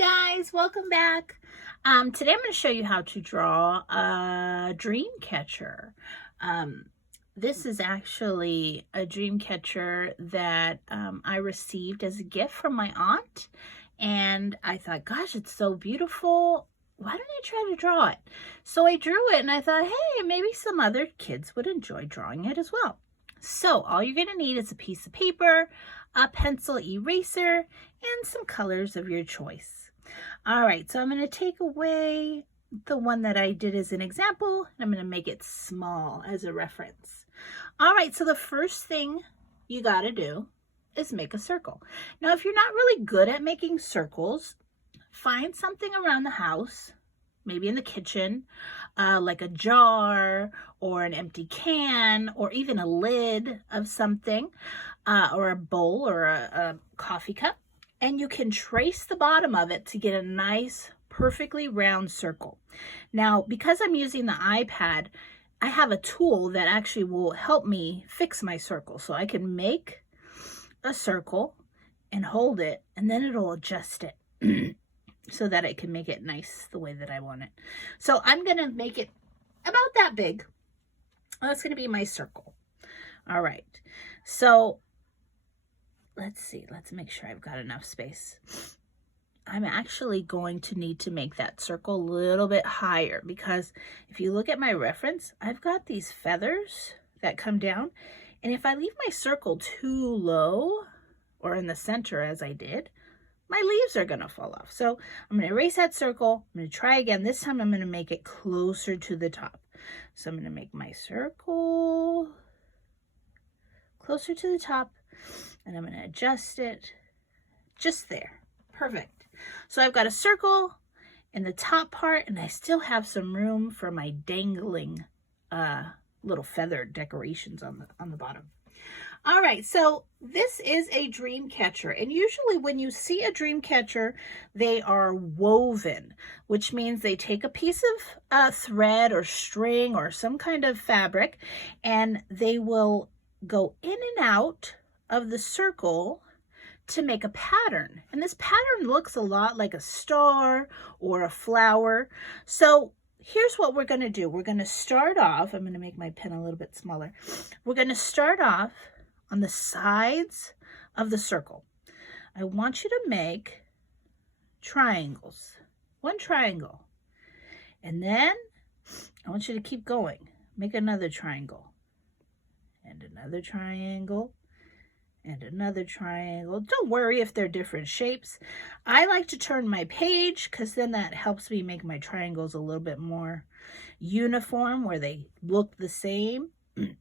Guys, welcome back. Today I'm going to show you how to draw a dream catcher. This is actually a dream catcher that I received as a gift from my aunt, and I thought, gosh, it's so beautiful. Why don't I try to draw it? So I drew it and I thought, hey, maybe some other kids would enjoy drawing it as well. So all you're going to need is a piece of paper, a pencil eraser, and some colors of your choice. All right, so I'm going to take away the one that I did as an example, and I'm going to make it small as a reference. All right, so the first thing you got to do is make a circle. Now, if you're not really good at making circles, find something around the house, maybe in the kitchen, like a jar or an empty can or even a lid of something, or a bowl or a coffee cup. And you can trace the bottom of it to get a nice, perfectly round circle. Now, because I'm using the iPad, I have a tool that actually will help me fix my circle. So I can make a circle and hold it, and then it'll adjust it so that I can make it nice the way that I want it. So I'm going to make it about that big. That's going to be my circle. All right. So let's see, let's make sure I've got enough space. I'm actually going to need to make that circle a little bit higher, because if you look at my reference, I've got these feathers that come down. And if I leave my circle too low or in the center as I did, my leaves are going to fall off. So I'm going to erase that circle. I'm going to try again. This time I'm going to make it closer to the top. So I'm going to make my circle closer to the top. And I'm going to adjust it just there. Perfect. So I've got a circle in the top part, and I still have some room for my dangling little feather decorations on the bottom. All right, so this is a dream catcher, and usually when you see a dream catcher, they are woven, which means they take a piece of thread or string or some kind of fabric, and they will go in and out of the circle to make a pattern. And this pattern looks a lot like a star or a flower. So here's what we're going to do. We're going to start off, I'm going to make my pen a little bit smaller. We're going to start off on the sides of the circle. I want you to make triangles. One triangle. And then I want you to keep going. Make another triangle. And another triangle. And another triangle. Don't worry if they're different shapes. I like to turn my page because then that helps me make my triangles a little bit more uniform where they look the same. But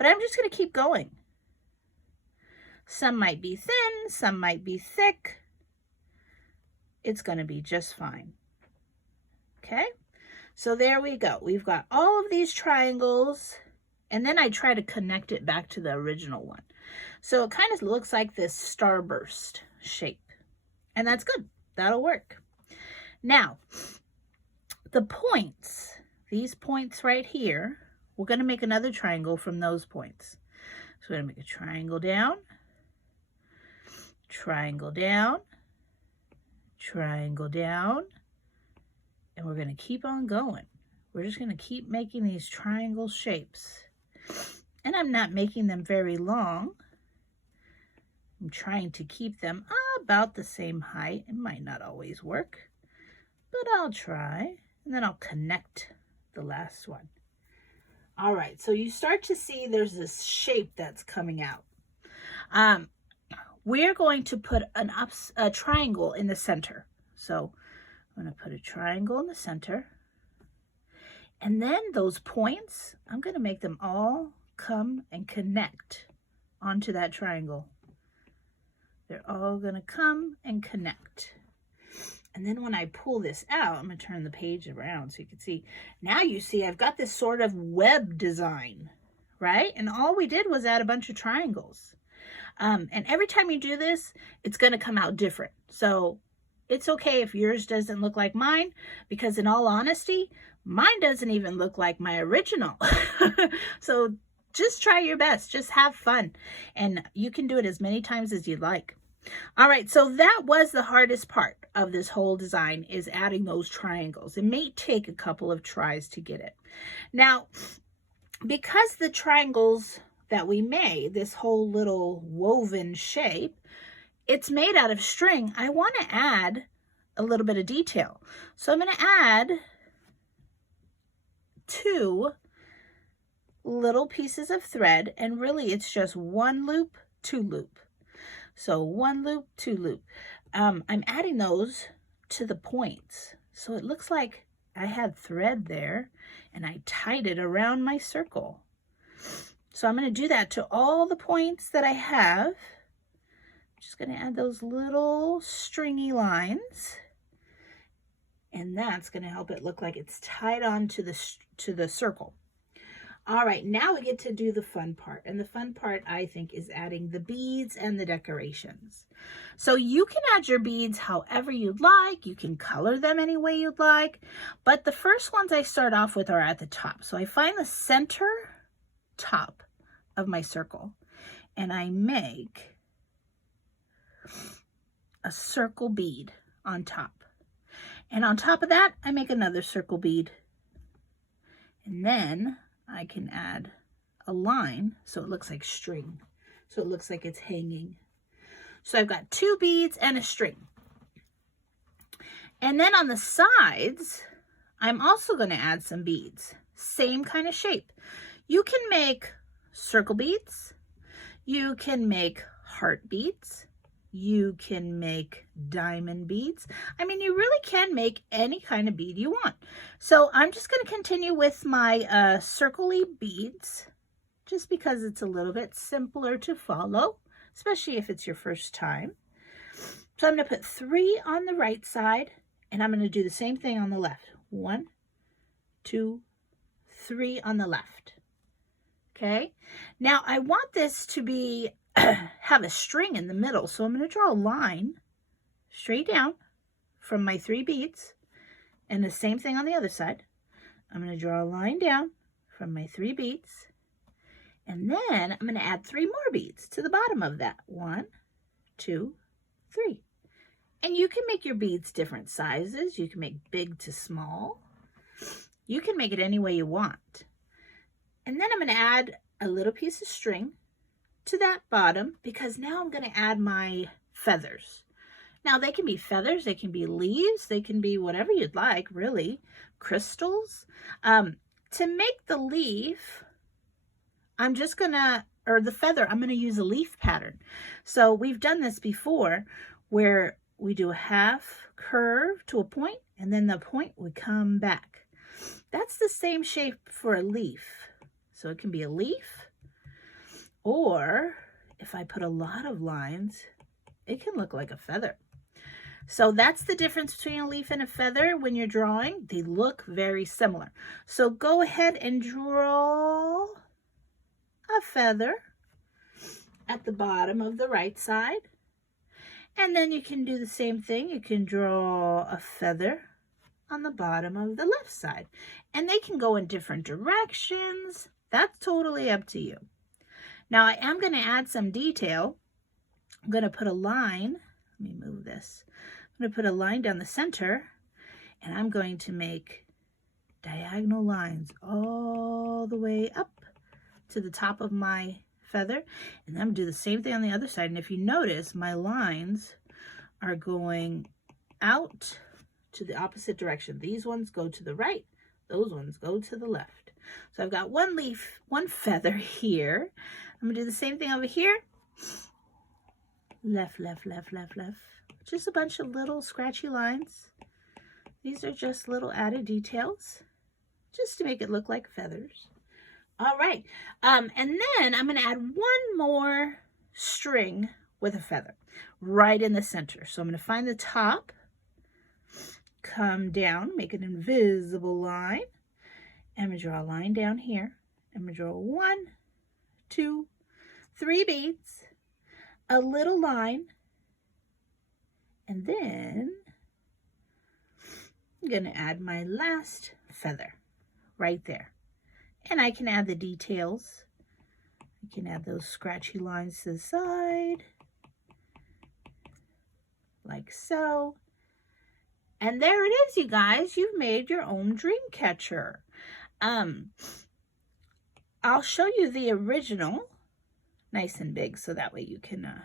I'm just going to keep going. Some might be thin, some might be thick. It's going to be just fine. Okay? So there we go. We've got all of these triangles, and then I try to connect it back to the original one. So it kind of looks like this starburst shape. And that's good. That'll work. Now, the points, these points right here, we're going to make another triangle from those points. So we're going to make a triangle down, triangle down, triangle down, and we're going to keep on going. We're just going to keep making these triangle shapes. And I'm not making them very long. I'm trying to keep them about the same height. It might not always work, but I'll try. And then I'll connect the last one. All right, so you start to see there's this shape that's coming out. We're going to put a triangle in the center. So I'm going to put a triangle in the center. And then those points, I'm going to make them all come and connect onto that triangle. They're all going to come and connect. And then when I pull this out, I'm going to turn the page around so you can see. Now you see I've got this sort of web design, right? And all we did was add a bunch of triangles. And every time you do this, it's going to come out different. So it's okay if yours doesn't look like mine, because in all honesty, mine doesn't even look like my original. So just try your best. Just have fun. And you can do it as many times as you'd like. All right, so that was the hardest part of this whole design, is adding those triangles. It may take a couple of tries to get it. Now, because the triangles that we made, this whole little woven shape, it's made out of string, I want to add a little bit of detail. So I'm going to add 2 little pieces of thread, and really it's just 1 loop, 2 loop. So 1 loop, 2 loop. I'm adding those to the points. So it looks like I had thread there and I tied it around my circle. So I'm going to do that to all the points that I have. I'm just going to add those little stringy lines. And that's going to help it look like it's tied on to the circle. All right, now we get to do the fun part. And the fun part, I think, is adding the beads and the decorations. So you can add your beads however you'd like. You can color them any way you'd like. But the first ones I start off with are at the top. So I find the center top of my circle, and I make a circle bead on top. And on top of that, I make another circle bead. And then I can add a line so it looks like string. So it looks like it's hanging. So I've got 2 beads and a string. And then on the sides, I'm also going to add some beads. Same kind of shape. You can make circle beads. You can make heart beads. You can make diamond beads. I mean, you really can make any kind of bead you want. So I'm just going to continue with my circle-y beads, just because it's a little bit simpler to follow, especially if it's your first time. So I'm going to put 3 on the right side, and I'm going to do the same thing on the left. 1, 2, 3 on the left. Okay. Now I want this to be have a string in the middle. So I'm going to draw a line straight down from my 3 beads, and the same thing on the other side. I'm going to draw a line down from my 3 beads, and then I'm going to add 3 more beads to the bottom of that. 1, 2, 3. And you can make your beads different sizes. You can make big to small. You can make it any way you want. And then I'm going to add a little piece of string to that bottom, because now I'm going to add my feathers. Now they can be feathers, they can be leaves, they can be whatever you'd like, really. Crystals. To make the leaf, I'm just going to, or the feather, I'm going to use a leaf pattern. So we've done this before, where we do a half curve to a point, and then the point would come back. That's the same shape for a leaf. So it can be a leaf, or if I put a lot of lines, it can look like a feather. So that's the difference between a leaf and a feather. When you're drawing, they look very similar. So go ahead and draw a feather at the bottom of the right side. And then you can do the same thing. You can draw a feather on the bottom of the left side. And they can go in different directions. That's totally up to you. Now I am going to add some detail. I'm going to put a line. Let me move this. I'm going to put a line down the center, and I'm going to make diagonal lines all the way up to the top of my feather. And then I'm going to do the same thing on the other side. And if you notice, my lines are going out to the opposite direction. These ones go to the right. Those ones go to the left. So I've got 1 leaf, 1 feather here. I'm going to do the same thing over here. Left, left, left, left, left. Just a bunch of little scratchy lines. These are just little added details, just to make it look like feathers. All right. And then I'm going to add 1 more string with a feather right in the center. So I'm going to find the top, come down, make an invisible line. I'm going to draw a line down here. I'm going to draw 1, 2, 3 beads, a little line, and then I'm going to add my last feather right there. And I can add the details. I can add those scratchy lines to the side. like so. And there it is, you guys. You've made your own dream catcher. I'll show you the original nice and big so that way you can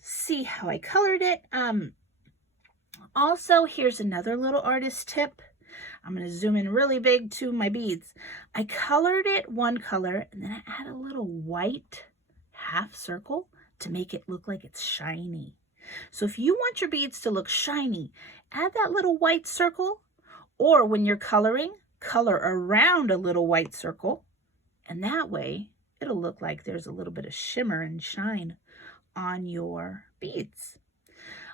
see how I colored it. Also, here's another little artist tip. I'm going to zoom in really big to my beads. I colored it one color and then I add a little white half circle to make it look like it's shiny. So if you want your beads to look shiny, add that little white circle, or when you're coloring, color around a little white circle, and that way it'll look like there's a little bit of shimmer and shine on your beads.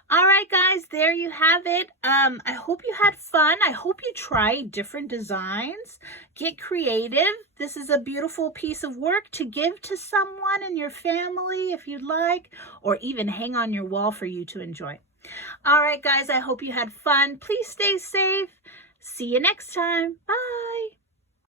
All right, guys, there you have it. I hope you had fun. I hope you try different designs. Get creative. This is a beautiful piece of work to give to someone in your family if you'd like, or even hang on your wall for you to enjoy. All right, guys, I hope you had fun. Please stay safe. See you next time. Bye.